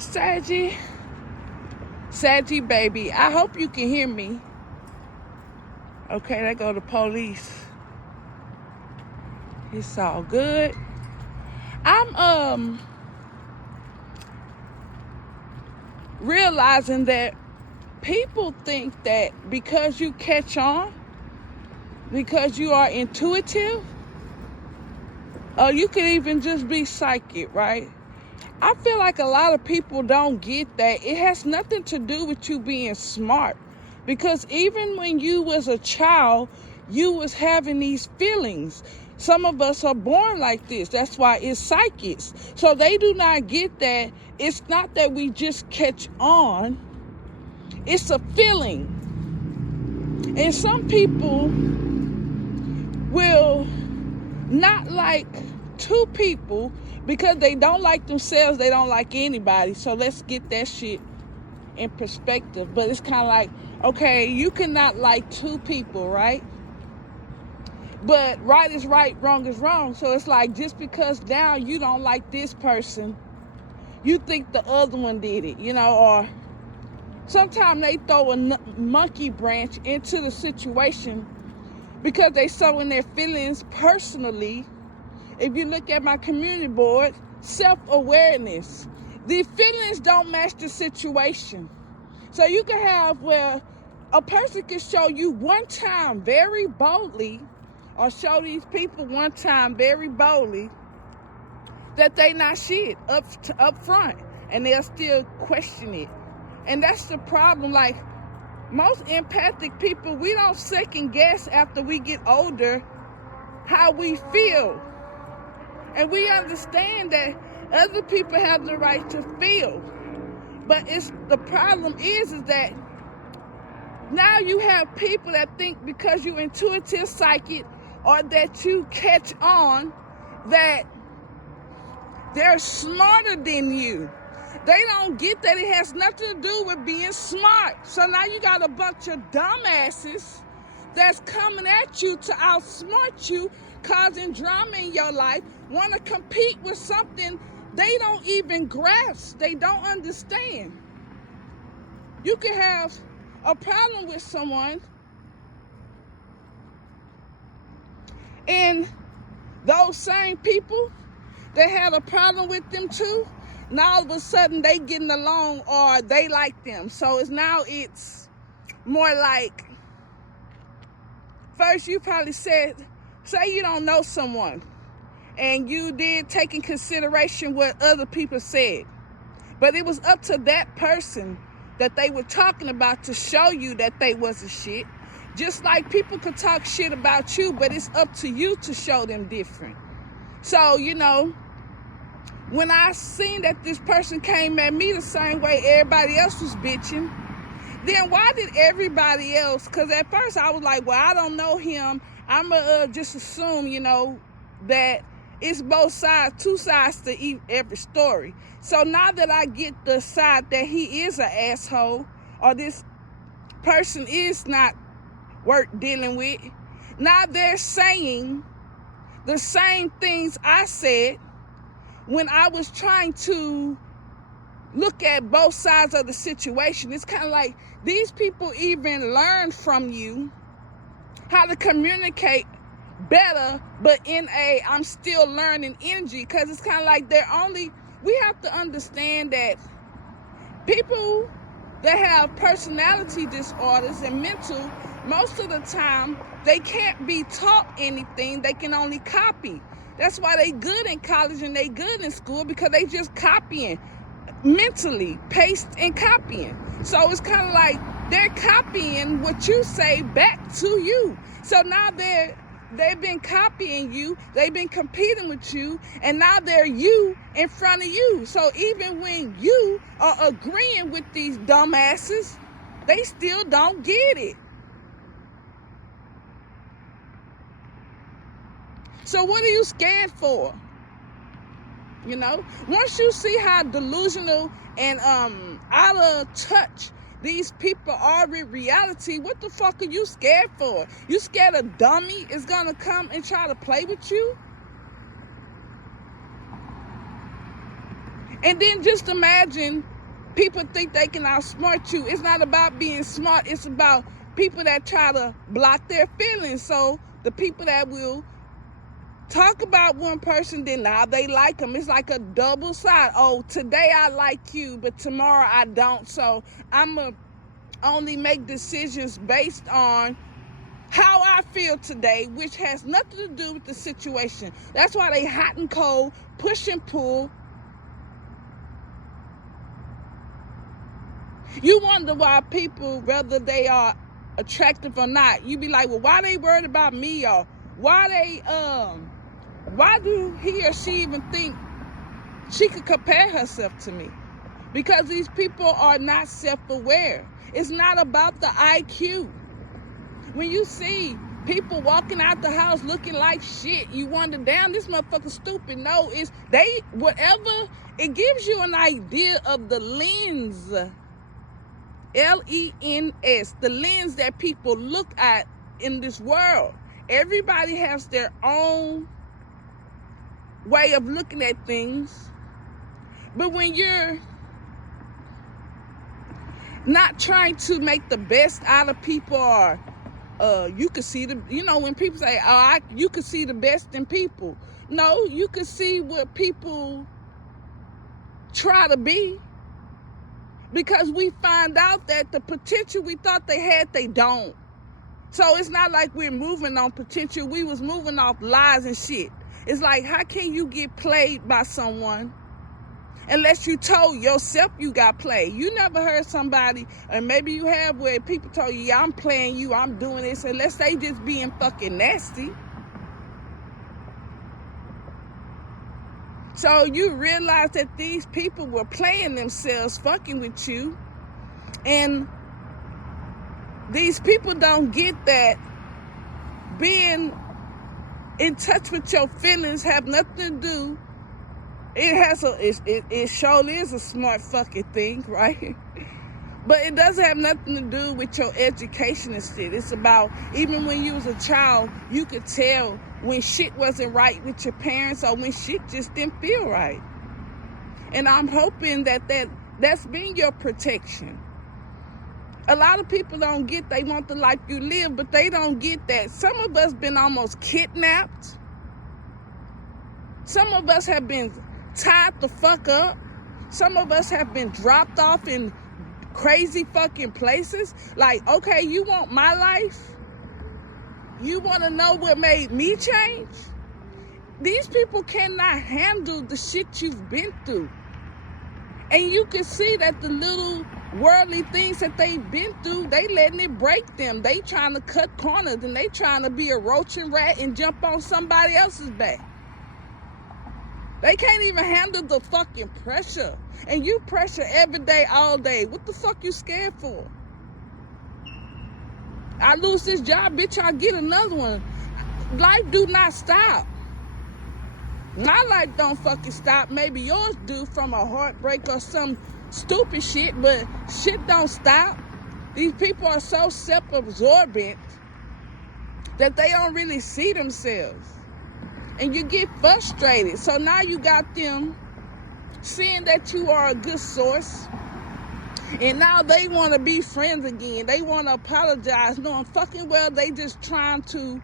Saggy baby, I hope you can hear me. Okay, there go the police. It's all good. I'm realizing that people think that because you catch on, because you are intuitive, or you could even just be psychic, right? I feel like a lot of people don't get that. It has nothing to do with you being smart. Because even when you was a child, you was having these feelings. Some of us are born like this. That's why it's psychics. So they do not get that. It's not that we just catch on. It's a feeling. And some people will not like two people because they don't like themselves, they don't like anybody. So let's get that shit in perspective. But it's kind of like, okay, you cannot like two people, right? But right is right, wrong is wrong. So it's like, just because now you don't like this person, you think the other one did it, or sometimes they throw a monkey branch into the situation because they so in their feelings personally. If you look at my community board, self-awareness. The feelings don't match the situation. So you can have where a person can show you one time very boldly, or show these people one time very boldly that they not shit up front, and they'll still question it. And that's the problem. Like, most empathic people, we don't second guess after we get older how we feel. And we understand that other people have the right to feel. But the problem is that now you have people that think because you're intuitive, psychic, or that you catch on, that they're smarter than you. They don't get that it has nothing to do with being smart. So now you got a bunch of dumbasses that's coming at you to outsmart you, causing drama in your life, want to compete with something they don't even grasp, they don't understand. You can have a problem with someone, and those same people that had a problem with them too, now all of a sudden they getting along or they like them. So it's more like, first you probably say you don't know someone and you did take in consideration what other people said, but it was up to that person that they were talking about to show you that they wasn't shit. Just like people could talk shit about you, but it's up to you to show them different. So, when I seen that this person came at me the same way everybody else was bitching, then why did everybody else? Because at first I was like, well, I don't know him. I'm going to just assume, that it's both sides, two sides to every story. So now that I get the side that he is an asshole, or this person is not worth dealing with, now they're saying the same things I said when I was trying to look at both sides of the situation. It's kind of like these people even learn from you how to communicate better, but in a I'm still learning energy, because it's kind of like we have to understand that people that have personality disorders and mental, most of the time they can't be taught anything, they can only copy. That's why they good in college and they good in school, because they just copying mentally, paste and copying. So it's kind of like they're copying what you say back to you. So now they've been copying you, they've been competing with you, and now they're you in front of you. So even when you are agreeing with these dumbasses, they still don't get it. So what are you scared for? Once you see how delusional and out of touch these people are with reality, what the fuck are you scared for? You scared a dummy is gonna come and try to play with you? And then just imagine people think they can outsmart you. It's not about being smart. It's about people that try to block their feelings. So the people that will talk about one person, then now they like them. It's like a double side. Oh, today I like you, but tomorrow I don't. So I'm going to only make decisions based on how I feel today, which has nothing to do with the situation. That's why they hot and cold, push and pull. You wonder why people, whether they are attractive or not, you be like, well, why they worried about me? Or why do he or she even think she could compare herself to me? Because these people are not self-aware. It's not about the IQ. When you see people walking out the house looking like shit, you wonder, damn, this motherfucker stupid. No, it's whatever, it gives you an idea of the lens, L-E-N-S, the lens that people look at in this world. Everybody has their own way of looking at things. But when you're not trying to make the best out of people, or you could see when people say, you could see the best in people. No, you could see what people try to be. Because we find out that the potential we thought they had, they don't. So it's not like we're moving on potential. We was moving off lies and shit. It's like, how can you get played by someone unless you told yourself you got played? You never heard somebody, and maybe you have, where people told you, yeah, I'm playing you, I'm doing this, unless they just being fucking nasty. So you realize that these people were playing themselves, fucking with you. And these people don't get that being in touch with your feelings have nothing to do. It surely is a smart fucking thing, right? But it doesn't have nothing to do with your education and shit. It's about, even when you was a child, you could tell when shit wasn't right with your parents, or when shit just didn't feel right. And I'm hoping that's been your protection. A lot of people don't get, they want the life you live, but they don't get that. Some of us been almost kidnapped. Some of us have been tied the fuck up. Some of us have been dropped off in crazy fucking places. Like, okay, you want my life? You want to know what made me change? These people cannot handle the shit you've been through. And you can see that the little worldly things that they've been through, they letting it break them. They trying to cut corners, and they trying to be a roach and rat and jump on somebody else's back. They can't even handle the fucking pressure. And you pressure every day, all day. What the fuck you scared for? I lose this job, bitch, I get another one. Life do not stop. My life don't fucking stop. Maybe yours do, from a heartbreak or some stupid shit, but shit don't stop. These people are so self-absorbent that they don't really see themselves. And you get frustrated. So now you got them seeing that you are a good source. And now they want to be friends again. They want to apologize, knowing fucking well they just trying to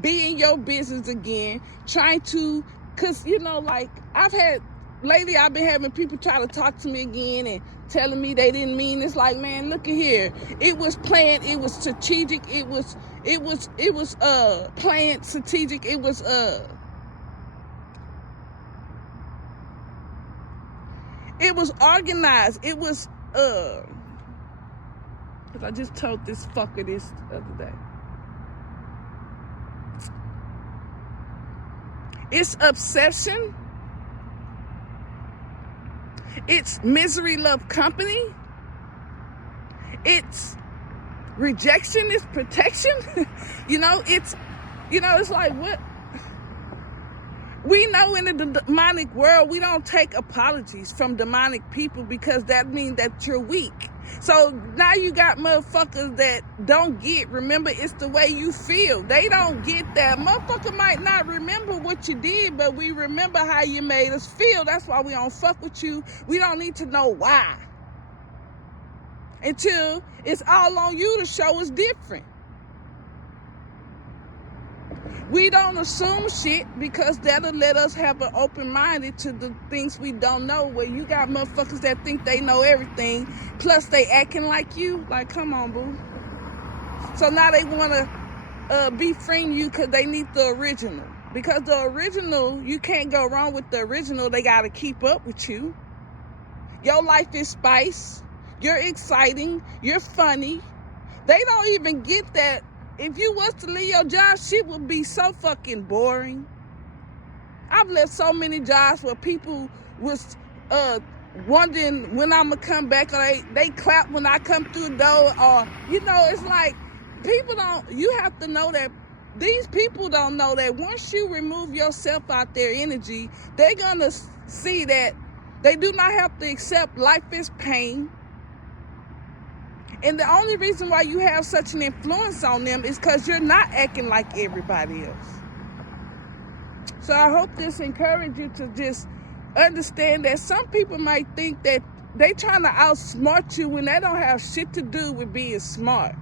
be in your business again. Trying to, because, like, lately I've been having people try to talk to me again and telling me they didn't mean. It's like, man, look at here. It was planned. It was strategic. It was planned, strategic. It was organized. It was because I just told this fucker this the other day. It's obsession. It's misery love company. It's rejection. It's protection. It's like, what? We know in the demonic world, we don't take apologies from demonic people, because that means that you're weak. So now you got motherfuckers that don't get, remember, it's the way you feel. They don't get that. Motherfucker might not remember what you did, but we remember how you made us feel. That's why we don't fuck with you. We don't need to know why. Until it's all on you to show us different. We don't assume shit because that'll let us have an open minded to the things we don't know. Where you got motherfuckers that think they know everything, plus they acting like you. Like, come on, boo. So now they want to befriend you because they need the original. Because the original, you can't go wrong with the original. They got to keep up with you. Your life is spice. You're exciting. You're funny. They don't even get that. If you was to leave your job, shit would be so fucking boring. I've left so many jobs where people was wondering when I'm going to come back, or they clap when I come through the door, or, you know, it's like, people don't, you have to know that these people don't know that once you remove yourself out their energy, they're going to see that they do not have to accept life is pain. And the only reason why you have such an influence on them is because you're not acting like everybody else. So I hope this encourages you to just understand that some people might think that they trying to outsmart you when they don't have shit to do with being smart.